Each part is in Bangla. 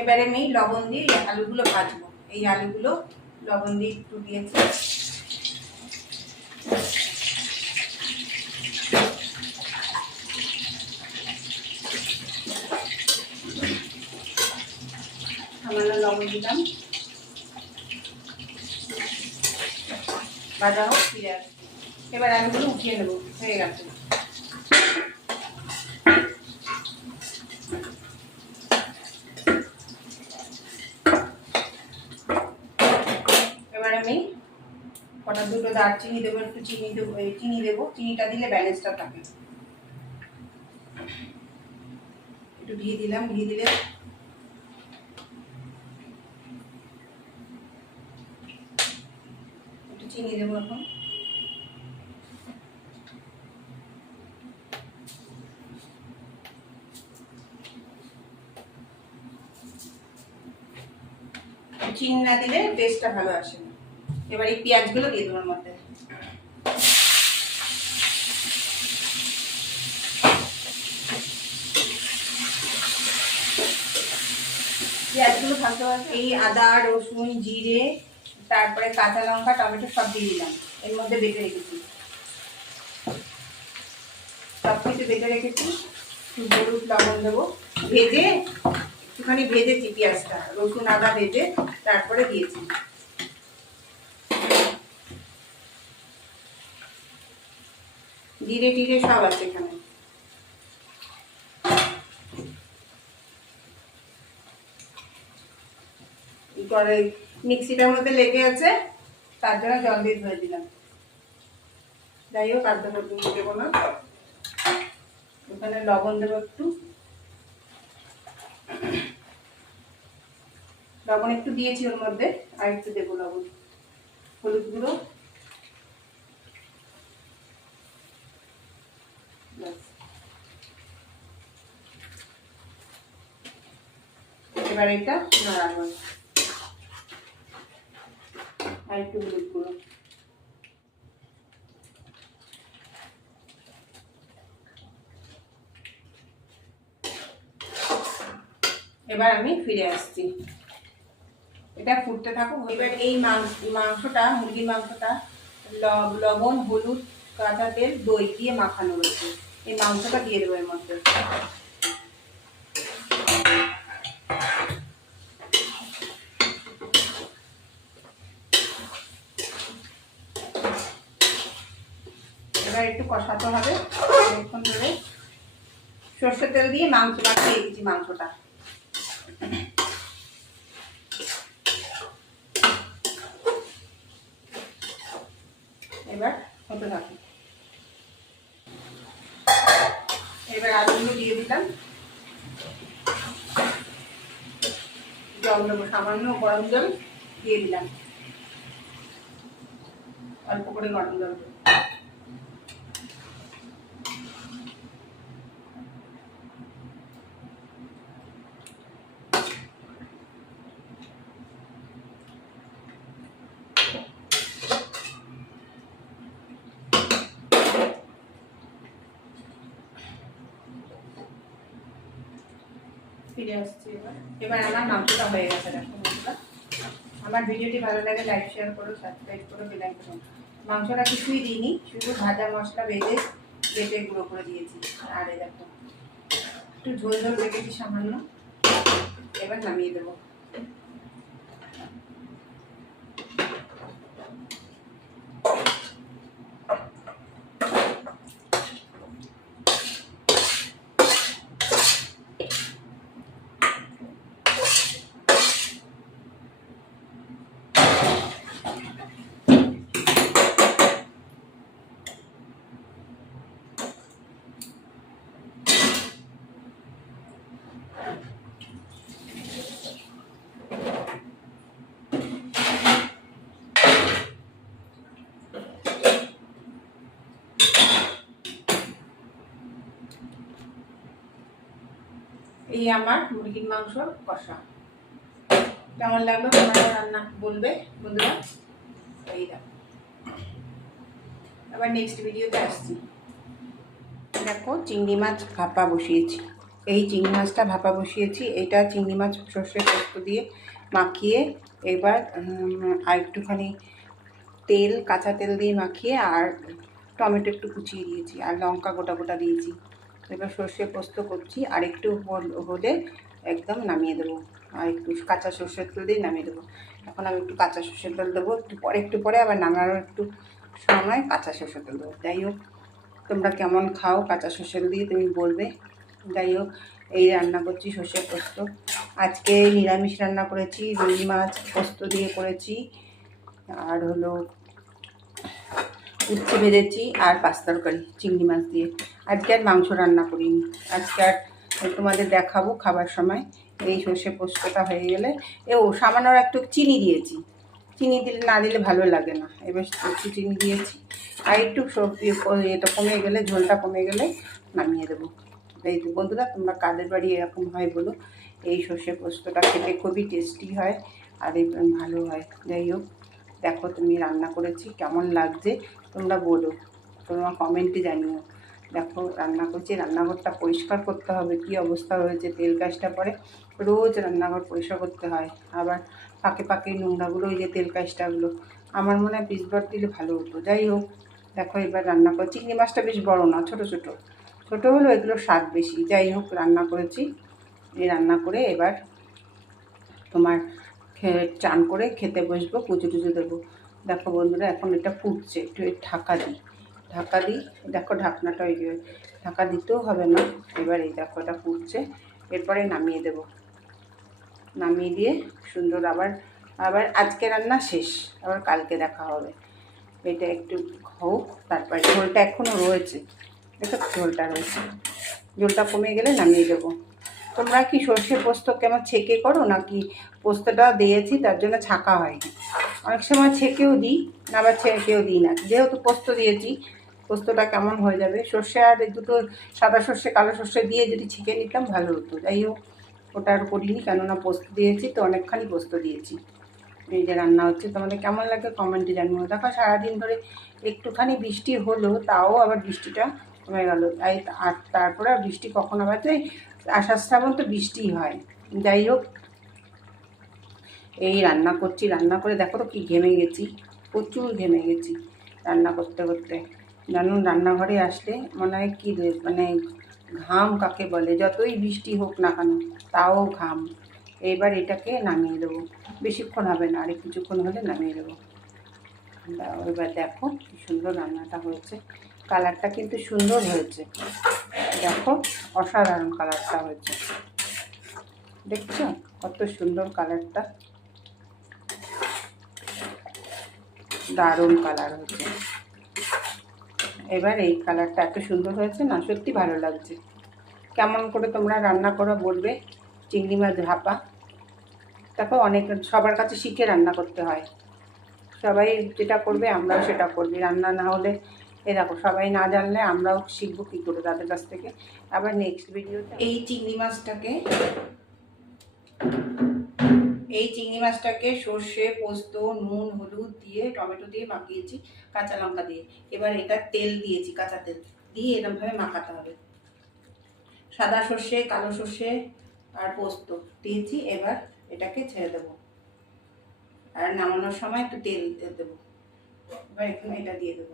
এবারে আমি লবণ দিয়ে এই আলুগুলো ভাজবো। এই আলুগুলো লবণ দিয়ে একটু দিয়েছি। সামান্য লবণ দিলাম, ভাজা হোক, ফিরে আসবো। এবার আলুগুলো উঠিয়ে নেবো, হয়ে গেছে। এবার আমি কটা দুটো দারচিনি দেবো, একটু চিনি দেবো, চিনিটা দিলে ব্যালেন্সটা থাকে। একটু ঘি দিলাম, ঘি দিলে একটু চিনি দেবো এখন। চিনি না দিলে টেস্টটা ভালো আসে না। এবার এই পেঁয়াজগুলো দিয়ে দেবো মধ্যে। পেঁয়াজগুলো ভাজতে ভাজতে এই আদা, রসুন, জিরে, তারপরে কাঁচা লঙ্কা, টমেটো সব দিয়ে দিলাম। এর মধ্যে বেটে রেখেছি, সব কিছু বেটে রেখেছি। হলুদ, লবণ দেবো। ভেজে একটুখানি ভেজেছি পেঁয়াজটা, রসুন আদা ভেজে তারপরে দিয়েছি। জিরে টিরে সব আছে এখানে। মিক্সিটার মধ্যে লেগে আছে, তার জন্য জল দিয়ে ধরে দিলাম। যাই হোক, আলতো পর্যন্ত দেবো না। ওখানে লবণ দেবো একটু, লবণ একটু দিয়েছি ওর মধ্যে, আর একটু দেবো লবণ। হলুদ গুঁড়ো, এবার এটা নাড়াবো। আর একটু হলুদ গুঁড়ো। এবার আমি ফিরে আসছি, এটা ফুটতে থাকুক। এবার এই মাংসটা, মুরগির মাংসটা লবণ, হলুদ, কাঁচা তেল, দই দিয়ে মাখানো রয়েছে। এই মাংসটা দিয়ে দেবো এর মধ্যে। এবার একটু কষাতে হবে অনেকক্ষণ ধরে। সর্ষের তেল দিয়ে মাংস মাখিয়ে রেখেছি মাংসটা। এবার হতে থাকে। এবার আলুগুলো দিয়ে দিলাম, জল দেবো সামান্য, গরম জল দিয়ে দিলাম, অল্প করে গরম জল দেবো। ফিরে আসছি। এবার আমার মাংসটা হয়ে গেছে। দেখো বন্ধুরা, আমার ভিডিওটি ভালো লাগে লাইক শেয়ার করো, সাবস্ক্রাইব করো, বেল আইকন করো। মাংসটা কিছুই দিইনি, শুধু ভাজা মশলা বেটে গুঁড়ো করে দিয়েছি। আর এই দেখো একটু ঝোল ঝোল রেখেছি সামান্য। এবার নামিয়ে দেবো। এই আমার মুরগির মাংস কষা। কেমন লাগলো তোমরা রান্না বলবে বন্ধুরা। এই দেখো, আবার নেক্সট ভিডিওতে আসছি। দেখো চিংড়ি মাছ ভাপা বসিয়েছি। এই চিংড়ি মাছটা ভাপা বসিয়েছি। এটা চিংড়ি মাছ সর্ষে পোস্ত দিয়ে মাখিয়ে এবার আর একটুখানি তেল, কাঁচা তেল দিয়ে মাখিয়ে আর টমেটো একটু কুচিয়ে দিয়েছি আর লঙ্কা গোটা গোটা দিয়েছি। এবার সর্ষে পোস্ত করছি, আর একটু হলে একদম নামিয়ে দেবো। আর একটু কাঁচা সর্ষের তেল দিয়ে নামিয়ে দেবো। এখন আমি একটু কাঁচা সর্ষের তেল দেবো, একটু পরে আবার নামানোর একটু সময় কাঁচা সর্ষের তেল দেবো। যাই হোক, তোমরা কেমন খাও কাঁচা সর্ষের দিয়ে তুমি বলবে। যাই হোক, এই রান্না করছি সর্ষে পোস্ত। আজকে নিরামিষ রান্না করেছি, রুই মাছ পোস্ত দিয়ে করেছি, আর হলো উচ্ছে ভেজেছি, আর পাঁচ তরকারি চিংড়ি মাছ দিয়ে। আজকে আর মাংস রান্না করিনি। আজকে আর তোমাদের দেখাবো খাবার সময়। এই সর্ষে পোস্তটা হয়ে গেলে সামান্য একটু চিনি দিয়েছি। চিনি দিলে না দিলে ভালো লাগে না, এবার একটু চিনি দিয়েছি। আর একটু সবজি এটা কমে গেলে, ঝোলটা কমে গেলে নামিয়ে দেবো। এই তো বন্ধুরা, তোমরা কাদের বাড়ি এরকম হয় বলো। এই সর্ষে পোস্তটা খেতে খুবই টেস্টি হয় আর ভালো হয়। যাই হোক, দেখো তুমি রান্না করেছি কেমন লাগছে তোমরা বলো, তোমরা কমেন্টে জানিও। দেখো রান্না করছি, রান্নাঘরটা পরিষ্কার করতে হবে, কি অবস্থা হয়েছে। তেল কাজটা পরে রোজ রান্নাঘর পরিষ্কার করতে হয়, আবার ফাঁকে ফাঁকে নোংরাগুলো, ওই যে তেল কাজটাগুলো। আমার মনে হয় পিসবার দিলে ভালো হতো। যাই হোক, দেখো এবার রান্না করছি। চিংড়ি মাছটা বেশ বড় না, ছোটো ছোটো ছোটো হলেও এগুলো স্বাদ বেশি। যাই হোক, রান্না করেছি। এই রান্না করে এবার তোমার চান করে খেতে বসবো, পুজো টুজো দেবো। দেখো বন্ধুরা, এখন এটা ফুটছে, একটু ঢাকা দিই। দেখো ঢাকনাটা ওই ঢাকা দিতেও হবে না। এবার এই দেখো এটা ফুটছে, এরপরে নামিয়ে দেব। নামিয়ে দিয়ে সুন্দর আবার আজকে রান্না শেষ, আবার কালকে দেখা হবে। এটা একটু হোক, তারপরে ঝোলটা এখনও রয়েছে। দেখো ঝোলটা রয়েছে, ঝোলটা কমে গেলে নামিয়ে দেবো। তোমরা কি সর্ষে পোস্ত কেমন ছেঁকে করো, নাকি পোস্তটা দিয়েছি তার জন্য ছাঁকা হয়নি? অনেক সময় ছেঁকেও দিই, আবার ছেঁকেও দিই না। যেহেতু পোস্ত দিয়েছি, পোস্তটা কেমন হয়ে যাবে। সর্ষে আর দুটো সাদা সর্ষে কালো সর্ষে দিয়ে যদি ছেঁকে নিতাম ভালো হতো। যাই হোক, ওটা আর করিনি, কেননা পোস্ত দিয়েছি তো, অনেকখানি পোস্ত দিয়েছি। এই যে রান্না হচ্ছে, তোমাদের কেমন লাগে কমেন্টে জানিও। দেখো সারাদিন ধরে একটুখানি বৃষ্টি হলো, তাও আবার বৃষ্টিটা কমে গেল। আর তারপরে বৃষ্টি কখন আবার তো আষাঢ় শ্রাবণ তো বৃষ্টিই হয়। যাই হোক, এই রান্না করছি। রান্না করে দেখো তো কি ঘেমে গেছি, প্রচুর ঘেমে গেছি রান্না করতে করতে। জানুন, রান্নাঘরে আসলে মনে হয় কি মানে ঘাম কাকে বলে, যতই বৃষ্টি হোক না কেন তাও ঘাম। এবার এটাকে নামিয়ে দেবো, বেশিক্ষণ হবে না, আর কিছুক্ষণ হলে নামিয়ে দেবো। এবার দেখো কি সুন্দর রান্নাটা হয়েছে, কালারটা কিন্তু সুন্দর হয়েছে। দেখো অসাধারণ কালারটা হয়েছে, দেখছো কত সুন্দর কালারটা, দারুণ কালার হয়েছে। এবার এই কালারটা এত সুন্দর হয়েছে না, সত্যি ভালো লাগছে। কেমন করে তোমরা রান্না করো বলবে। চিংড়ি মাছ ভাপা দেখো, সবার কাছে শিখে রান্না করতে হয়। সবাই যেটা করবে আমরাও সেটা করবি, রান্না না হলে দেখো সবাই না জানলে আমরাও শিখবো কী করে তাদের কাছ থেকে। আবার নেক্সট ভিডিওতে এই চিংড়ি মাছটাকে সর্ষে পোস্ত নুন হলুদ দিয়ে টমেটো দিয়ে মাখিয়েছি, কাঁচা লঙ্কা দিয়ে। এবার এটা তেল দিয়েছি, কাঁচা তেল দিয়ে এরকমভাবে মাখাতে হবে। সাদা সর্ষে কালো সর্ষে আর পোস্ত দিয়েছি। এবার এটাকে ছেড়ে দেবো, আর নামানোর সময় একটু তেল দেবো। এবার এখানে এটা দিয়ে দেবো।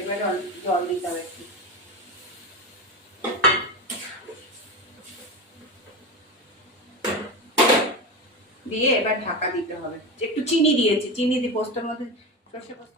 এবারে জল দিতে হবে একটু, দিয়ে এবার ঢাকা দিতে হবে। একটু চিনি দিয়েছি, চিনি দিয়ে পোস্তর মধ্যে সর্ষে পোস্ত